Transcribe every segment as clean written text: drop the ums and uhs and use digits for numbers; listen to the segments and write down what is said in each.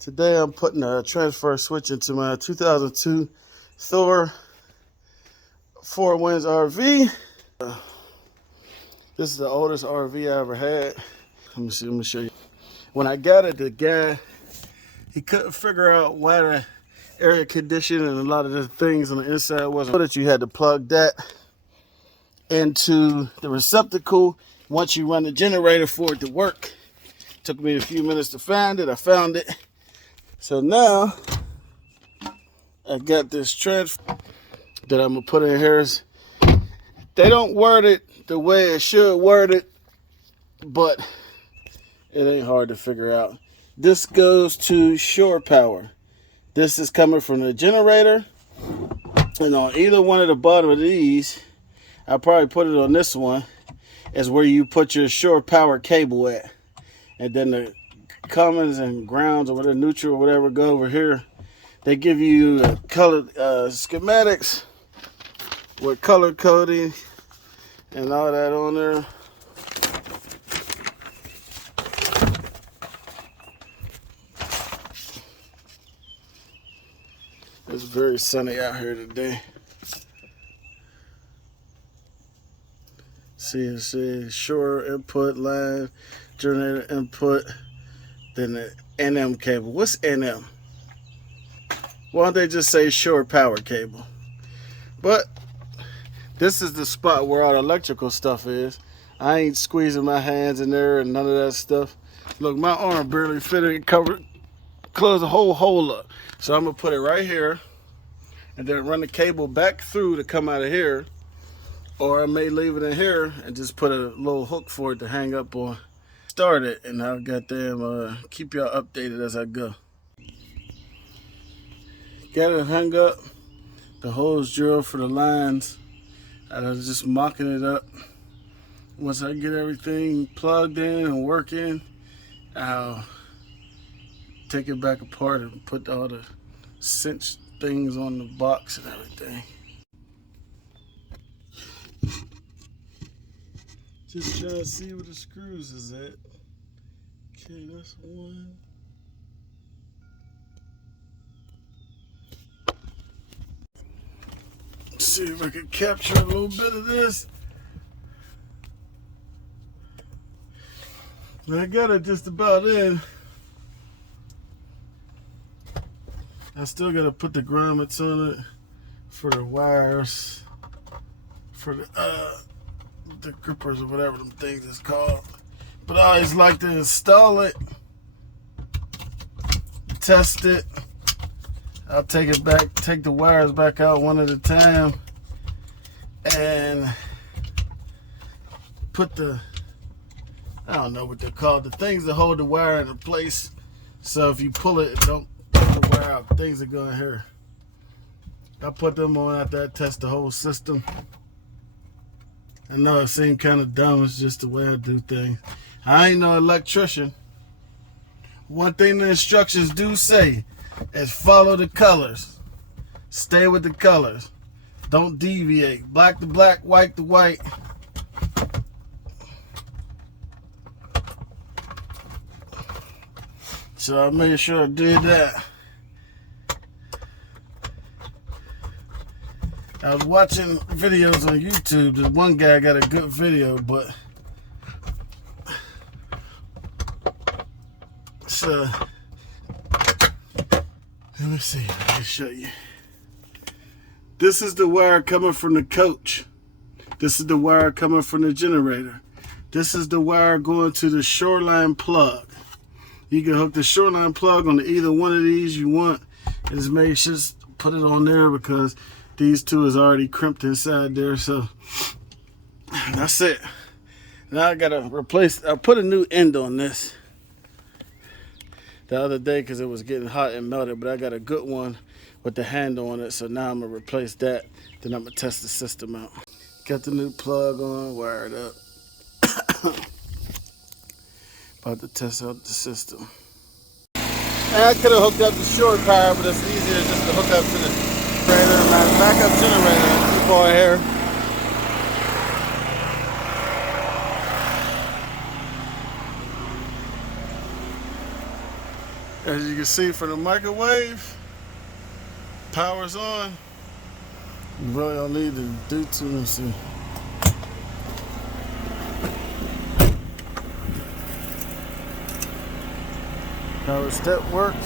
Today I'm putting a transfer switch into my 2002 Thor 4 Winds RV. This is the oldest RV I ever had. Let me show you. When I got it, the guy, he couldn't figure out why the air conditioning and a lot of the things on the inside wasn't. That you had to plug that into the receptacle once you run the generator for it to work. Took me a few minutes to find it. I found it. So now I got this transfer that I'm gonna put in here. They don't word it the way it should word it, but it ain't hard to figure out. This goes to shore power. This is coming from the generator, and on either one of the bottom of these, I'll probably put it on this one, is where you put your shore power cable at. And then the commons and grounds or whatever, neutral or whatever, go over here. They give you colored schematics with color coding and all that on there. It's very sunny out here today. See, it says shore input line, generator input, then the NM cable. What's NM? Why don't they just say shore power cable? But this is the spot where all the electrical stuff is. I ain't squeezing my hands in there and none of that stuff. Look, my arm barely fitted, covered, close the whole hole up. So I'm gonna put it right here and then run the cable back through to come out of here. Or I may leave it in here and just put a little hook for it to hang up on. Start it, and I'll keep y'all updated as I go. Got it hung up. The holes drilled for the lines. I was just mocking it up. Once I get everything plugged in and working, I'll take it back apart and put all the cinch things on the box and everything. Just trying to see where the screws is at. Okay, that's one. Let's see if I can capture a little bit of this. I got it just about in. I still got to put the grommets on it for the wires, for the grippers or whatever them things is called. But I always like to install it, test it. I'll take it back, take the wires back out one at a time, and put the, I don't know what they're called, the things that hold the wire into place. So if you pull it, don't pull the wire out, things are going here. I put them on after I test the whole system. I know it seems kind of dumb, it's just the way I do things. I ain't no electrician. One thing the instructions do say is follow the colors. Stay with the colors. Don't deviate. Black to black, white to white. So I made sure I did that. I was watching videos on YouTube. This one guy got a good video, but so let me see. Let me show you. This is the wire coming from the coach. This is the wire coming from the generator. This is the wire going to the shoreline plug. You can hook the shoreline plug on either one of these you want. And just make sure put it on there because these two is already crimped inside there. So that's it. Now I gotta replace, I put a new end on this the other day because it was getting hot and melted, but I got a good one with the handle on it. So now I'm gonna replace that. Then I'm gonna test the system out. Got the new plug on, wired up. About to test out the system. And I could have hooked up the shore power, but it's easier just to hook up to the generator. My backup generator, keep on here. As you can see from the microwave, power's on. You really don't need to do too much. Power step works.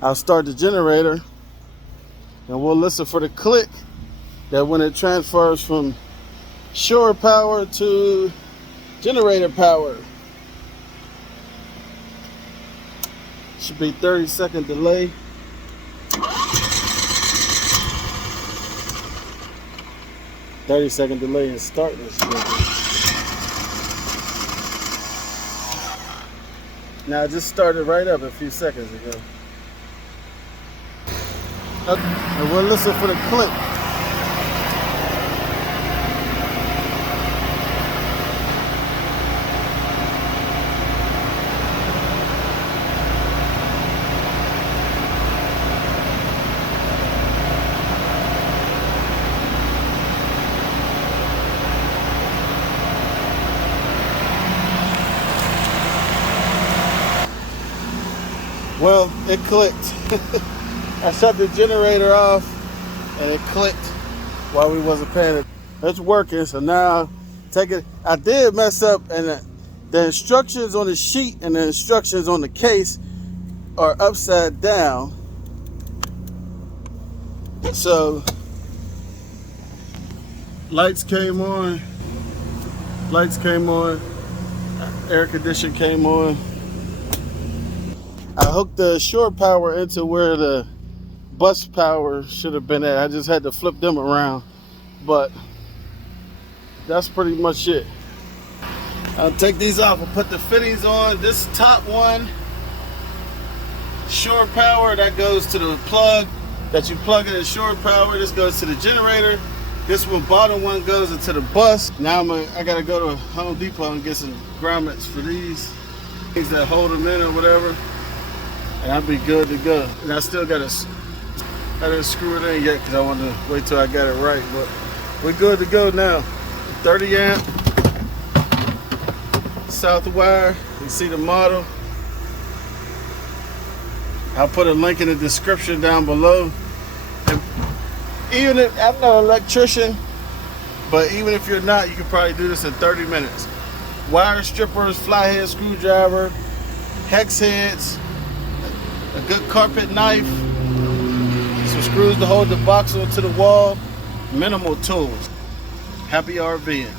I'll start the generator and we'll listen for the click that when it transfers from shore power to generator power. Should be 30-second delay. Second delay in starting this generator. Now I just started right up a few seconds ago. Okay. And we'll listen for the click. Well, it clicked. I shut the generator off and it clicked while we wasn't paying it. It's working, so now take it. I did mess up, and the instructions on the sheet and the instructions on the case are upside down. So lights came on, air conditioning came on. I hooked the shore power into where the bus power should have been at. I just had to flip them around, but that's pretty much it. I'll take these off and put the fittings on. This top one, shore power, that goes to the plug that you plug in the shore power. This goes to the generator. This one, bottom one, goes into the bus. Now I gotta go to Home Depot and get some grommets for these things that hold them in or whatever, and I'll be good to go. And I still gotta, I didn't screw it in yet because I wanted to wait till I got it right, but we're good to go now. 30 amp south wire. You see the model. I'll put a link in the description down below. And even if I'm not an electrician, but even if you're not, you can probably do this in 30 minutes. Wire strippers, flathead screwdriver, hex heads, a good carpet knife, some screws to hold the box onto the wall, minimal tools. Happy RVing.